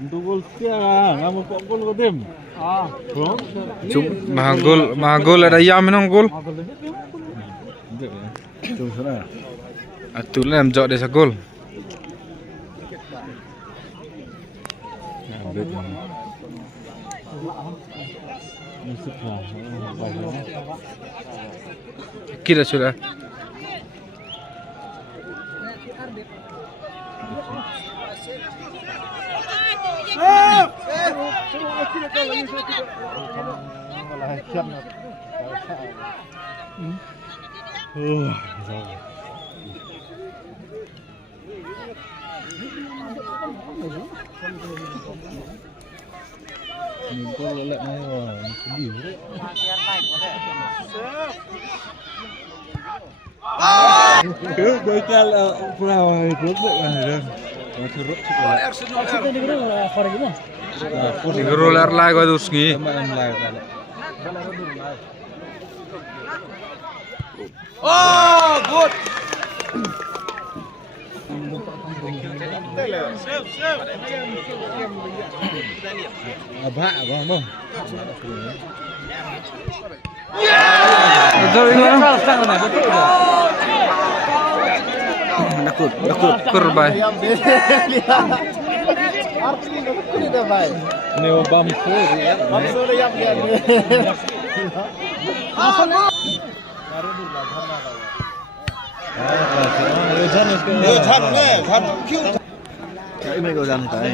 Untuk gol setia, nama pok gol kau tim. Mahagol ada ayam minum gol. Cuma sana. Atuh lah jauh desa gol. Kira sudah. Kau lelak ni wah, sedih. Bekal perawan itu dah. Masih rot sekali. Digero lar lai gua duski. Oh, good. Abah mo. Itu Nakut kurbai. Ni bamsu ya. Bamsu dia yang dia. Ini kau jangan tay.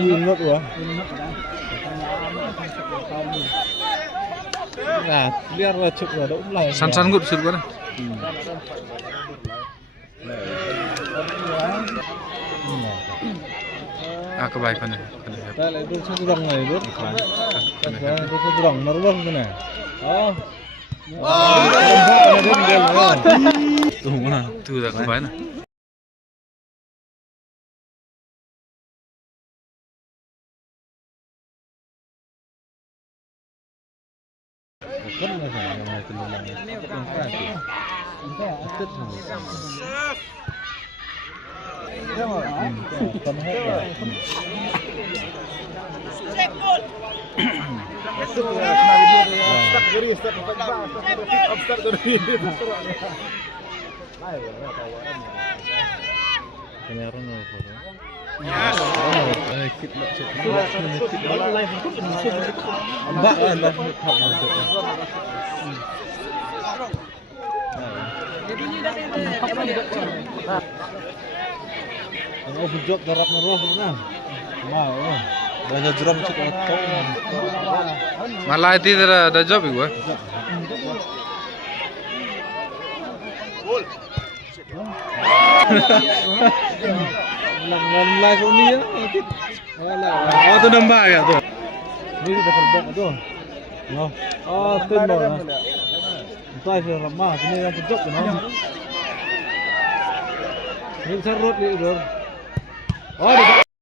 Ingat wah. Nah, biar wajib ada umlai. San gut sur gua. Kebaikan ni. Kalau itu sedang lah itu. Itu sedang meruang mana? Oh. Tuh mana? Tuh dah kebaikan. Kan mana yang mau keluar? Kalau bujok darab meroh nah. Mau. Banyak jeram cukup tahu. Malah itu dah job gua. Lang ko niya. Wala. Oh, tu nambah ya tu. Ni dah terbang tu. No. Oh, tu mo na. Tay sa ramah, ni yang bujok no. Ni sarot ni dur. Oh,